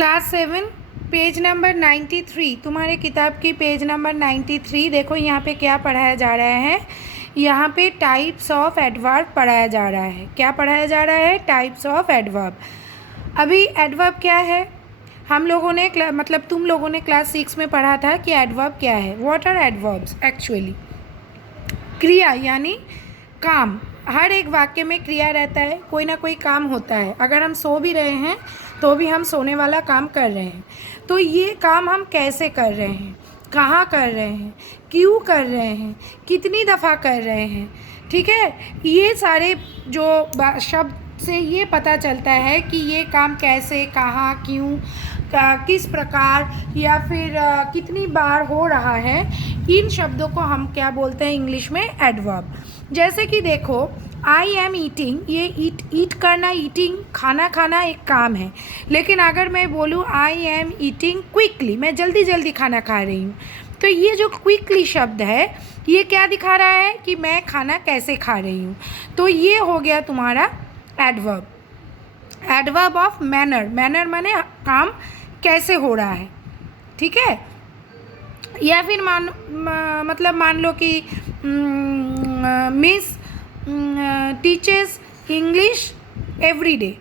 Class 7 page number 93 तुम्हारे किताब की पेज नंबर 93। देखो यहाँ पे क्या पढ़ाया जा रहा है। यहाँ पे टाइप्स ऑफ एडवर्ब पढ़ाया जा रहा है। क्या पढ़ाया जा रहा है? Types of adverb. अभी एडवर्ब क्या है? हम लोगों ने मतलब तुम लोगों ने क्लास 6 में पढ़ा था कि एडवर्ब क्या है। What are adverbs actually? क्रिया यानी काम। हर एक वाक्य में क्रिया रहता है, कोई ना कोई काम होता है। अगर हम सो भी रहे हैं तो भी हम सोने वाला काम कर रहे हैं। तो ये काम हम कैसे कर रहे हैं, कहाँ कर रहे हैं, क्यों कर रहे हैं, कितनी दफ़ा कर रहे हैं, ठीक है। ये सारे जो शब्द से ये पता चलता है कि ये काम कैसे, कहाँ, क्यों, किस प्रकार या फिर कितनी बार हो रहा है। इन शब्दों को हम क्या बोलते हैं इंग्लिश में? एडवर्ब। जैसे कि देखो, आई एम ईटिंग, ये ईट करना, ईटिंग खाना खाना एक काम है। लेकिन अगर मैं बोलूँ आई एम ईटिंग क्विकली, मैं जल्दी जल्दी खाना खा रही हूँ, तो ये जो क्विकली शब्द है ये क्या दिखा रहा है कि मैं खाना कैसे खा रही हूँ। तो ये हो गया तुम्हारा adverb. Adverb of manner. Manner माने काम कैसे हो रहा है, ठीक है। या फिर मान लो कि miss teachers English every day.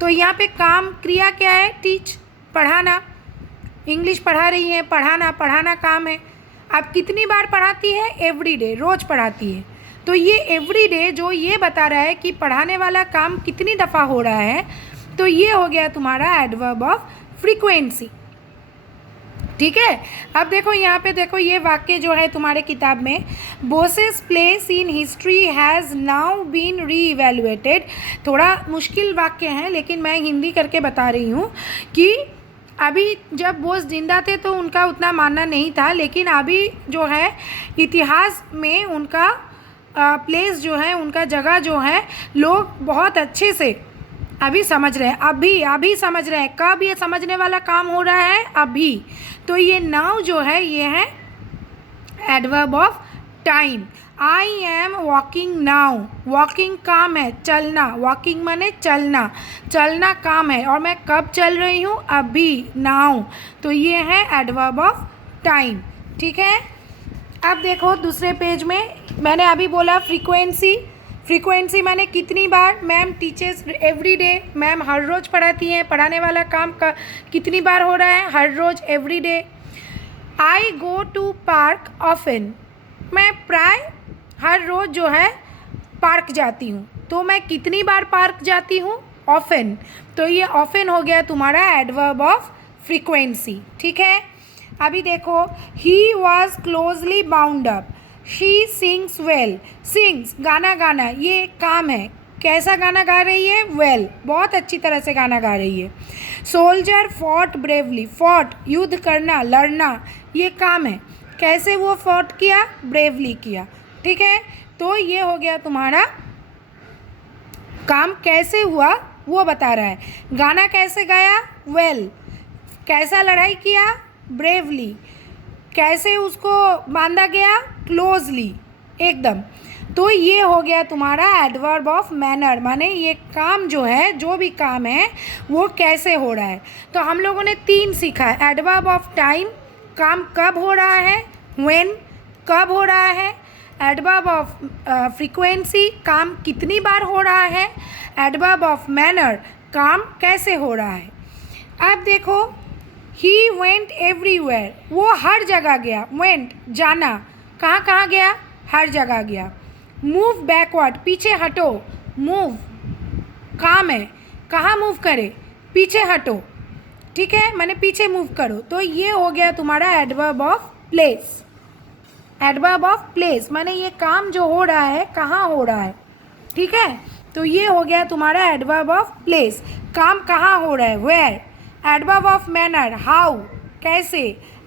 तो यहाँ पे काम क्रिया क्या है? टीच, पढ़ाना। इंग्लिश पढ़ा रही है, पढ़ाना काम है। अब कितनी बार पढ़ाती है? एवरी डे, रोज़ पढ़ाती है। तो ये एवरी डे जो ये बता रहा है कि पढ़ाने वाला काम कितनी दफ़ा हो रहा है। तो ये हो गया तुम्हारा एडवर्ब ऑफ फ्रीक्वेंसी, ठीक है। अब देखो यहाँ पे, देखो ये वाक्य जो है तुम्हारे किताब में, Bose's place in history has now been reevaluated. थोड़ा मुश्किल वाक्य है लेकिन मैं हिंदी करके बता रही हूँ कि अभी जब बोस जिंदा थे तो उनका उतना मानना नहीं था, लेकिन अभी जो है इतिहास में उनका प्लेस जो है, उनका जगह जो है, लोग बहुत अच्छे से अभी समझ रहे हैं। अभी समझ रहे हैं। कब ये समझने वाला काम हो रहा है? अभी। तो ये नाउ जो है ये है adverb of time. I am walking now. Walking काम है, चलना। वॉकिंग माने चलना, चलना काम है। और मैं कब चल रही हूँ? अभी, नाउ। तो ये है एडवर्ब ऑफ टाइम, ठीक है। अब देखो दूसरे पेज में मैंने अभी बोला फ्रीक्वेंसी। फ्रीक्वेंसी माने कितनी बार। Ma'am teachers every day, ma'am हर रोज़ पढ़ाती हैं। पढ़ाने वाला काम का कितनी बार हो रहा है? हर रोज़, every day. I go to park often. मैं प्राय हर रोज़ जो है पार्क जाती हूँ। तो मैं कितनी बार पार्क जाती हूँ? ऑफन। तो ये ऑफन हो गया तुम्हारा एडवर्ब ऑफ फ्रीक्वेंसी, ठीक है। अभी देखो, he was closely bound up. She sings well. Sings गाना गाना, ये काम है। कैसा गाना गा रही है? वेल, बहुत अच्छी तरह से गाना गा रही है। Soldier fought bravely. फॉट युद्ध करना, लड़ना, ये काम है। कैसे वो फॉट किया? ब्रेवली किया, ठीक है। तो ये हो गया तुम्हारा काम कैसे हुआ वो बता रहा है। गाना कैसे गाया? वेल। कैसा लड़ाई किया? ब्रेवली। कैसे उसको बांधा गया? क्लोजली, एकदम। तो ये हो गया तुम्हारा एडवर्ब ऑफ मैनर, माने ये काम जो है, जो भी काम है वो कैसे हो रहा है। तो हम लोगों ने 3 सीखा है। एडवर्ब ऑफ टाइम, काम कब हो रहा है, व्हेन, कब हो रहा है। एडवर्ब ऑफ फ्रीक्वेंसी, काम कितनी बार हो रहा है। एडवर्ब ऑफ मैनर, काम कैसे हो रहा है। अब देखो, ही वेंट एवरीवेयर, वो हर जगह गया। वेंट जाना, कहाँ कहाँ गया? हर जगह गया। मूव बैकवर्ड, पीछे हटो। मूव काम है, कहाँ मूव करे? पीछे हटो, ठीक है, माने पीछे मूव करो। तो ये हो गया तुम्हारा adverb of place. Adverb of place माने ये काम जो हो रहा है कहाँ हो रहा है, ठीक है। तो ये हो गया तुम्हारा एडवर्ब ऑफ प्लेस, काम कहाँ हो रहा है, where. Adverb of manner, how, कैसे।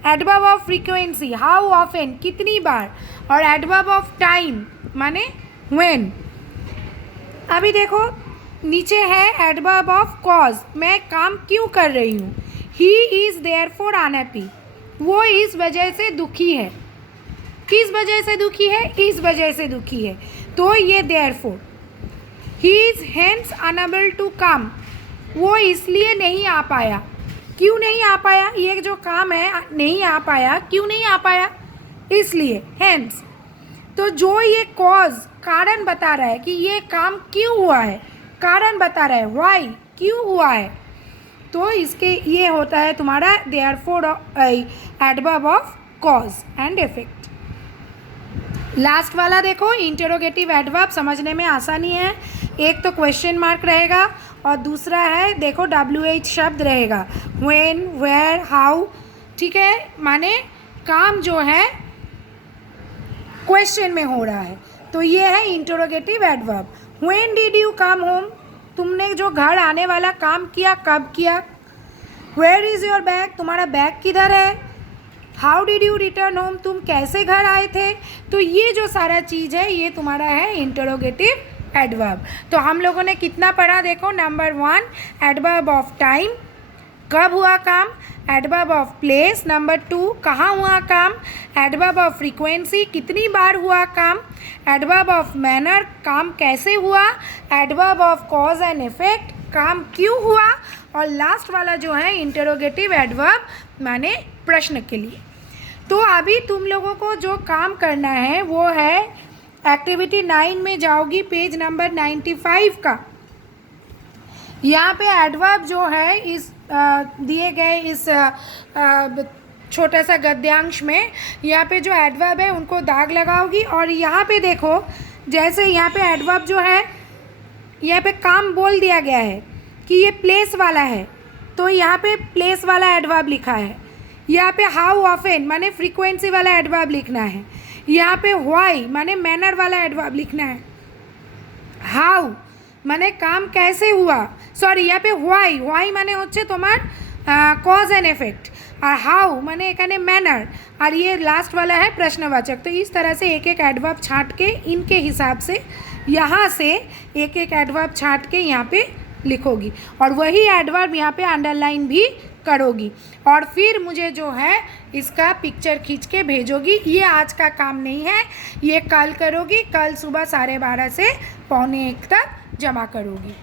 Adverb of frequency, how often, कितनी बार। और एडवर्ब ऑफ टाइम माने व्हेन। अभी देखो नीचे है एडवर्ब ऑफ कॉज, मैं काम क्यों कर रही हूँ। ही इज़ देयरफॉर अनहैप्पी, वो इस वजह से दुखी है। किस वजह से दुखी है? इस वजह से दुखी है। तो ये therefore. He is hence unable to come, वो इसलिए नहीं आ पाया। क्यों नहीं आ पाया, ये जो काम है नहीं आ पाया, क्यों नहीं आ पाया, इसलिए हेंस। तो जो ये कॉज कारण बता रहा है कि ये काम क्यों हुआ है, कारण बता रहा है, वाई क्यों हुआ है, तो इसके ये होता है तुम्हारा therefore adverb of cause and effect. Last वाला देखो, इंटरोगेटिव एडवर्ब समझने में आसानी है। एक तो क्वेश्चन मार्क रहेगा और दूसरा है देखो WH शब्द रहेगा, व्हेन, वेयर, हाउ, ठीक है, माने काम जो है क्वेश्चन में हो रहा है, तो ये है interrogative adverb. When did you come home, तुमने जो घर आने वाला काम किया कब किया। वेयर इज़ योर बैग, तुम्हारा बैग किधर है। How did you return home, तुम कैसे घर आए थे। तो ये जो सारा चीज़ है ये तुम्हारा है इंटरोगेटिव एडवर्ब। तो हम लोगों ने कितना पढ़ा देखो, नंबर 1 एडवर्ब ऑफ टाइम, कब हुआ काम, एडवर्ब ऑफ प्लेस, नंबर 2 कहाँ हुआ काम, एडवर्ब ऑफ फ्रीक्वेंसी, कितनी बार हुआ काम, एडवर्ब ऑफ मैनर, काम कैसे हुआ, adverb of cause and effect, काम क्यों हुआ, और लास्ट वाला जो है इंटरोगेटिव एडवर्ब माने प्रश्न के लिए। तो अभी तुम लोगों को जो काम करना है वो है एक्टिविटी 9 में जाओगी, पेज नंबर 95 का। यहाँ पे एडवर्ब जो है इस दिए गए इस छोटा सा गद्यांश में, यहाँ पे जो एडवर्ब है उनको दाग लगाओगी। और यहाँ पे देखो, जैसे यहाँ पे एडवर्ब जो है यहाँ पे काम बोल दिया गया है कि ये प्लेस वाला है, तो यहाँ पे प्लेस वाला एडवर्ब लिखा है। यहाँ पे हाउ ऑफन माने फ्रीक्वेंसी वाला एडवर्ब लिखना है। यहाँ पे व्हाई माने मैनर वाला एडवर्ब लिखना है। हाउ माने काम कैसे हुआ, सॉरी यहाँ पे व्हाई माने होच्छे तुम्हार कॉज एंड इफेक्ट, और हाउ माने एखाने मैनर, और ये लास्ट वाला है प्रश्नवाचक। तो इस तरह से एक एक एडवर्ब छांट के इनके हिसाब से यहाँ से एक एक एडवर्ब छांट के यहाँ पे लिखोगी, और वही एडवर्ब यहाँ पे अंडरलाइन भी करोगी, और फिर मुझे जो है इसका पिक्चर खींच के भेजोगी। ये आज का काम नहीं है, ये कल करोगी, कल सुबह 12:30 से 1:45 तक जमा करोगी।